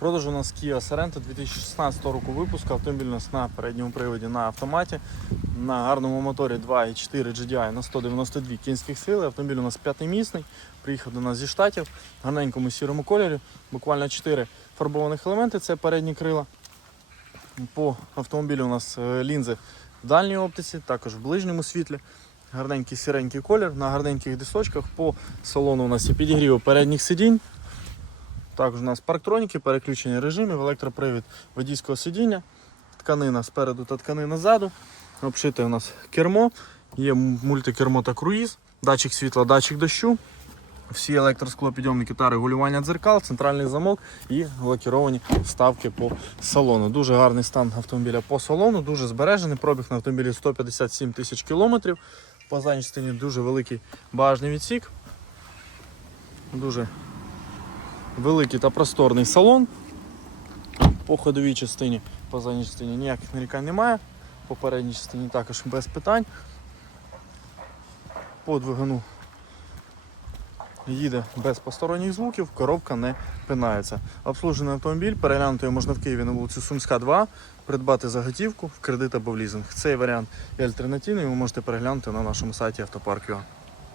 Продаж у нас Kia Sorento 2016 року випуску. Автомобіль у нас на передньому приводі на автоматі. На гарному моторі 2.4 GDI на 192 кінських сили. Автомобіль у нас п'ятимісний. Приїхав до нас зі штатів гарненькому сірому кольорі. Буквально 4 фарбованих елементи. Це передні крила. По автомобілю у нас е, лінзи в дальній оптиці, також в ближньому світлі. Гарненький сіренький колір на гарненьких дисочках. По салону у нас є підігрів передніх сидінь. Також у нас парктроніки, переключення режимів, електропривід водійського сидіння, тканина спереду та тканина ззаду. Обшите у нас кермо, є мультикермо та круїз, датчик світла, датчик дощу. Всі електросклопідйомники та регулювання дзеркал, центральний замок і блокіровані вставки по салону. Дуже гарний стан автомобіля по салону, дуже збережений. Пробіг на автомобілі 157 тисяч кілометрів. По задній частині дуже великий багажний відсік. Дуже великий та просторний салон. По ходовій частині, по задній частині ніяких нарікань немає. По передній частині також без питань. По двигуну їде без посторонніх звуків, коробка не пинається. Обслужений автомобіль, переглянути його можна в Києві на вулиці Сумська, 2, придбати за готівку в кредит або в лізинг. Цей варіант є альтернативний, ви можете переглянути на нашому сайті автопарк.ua.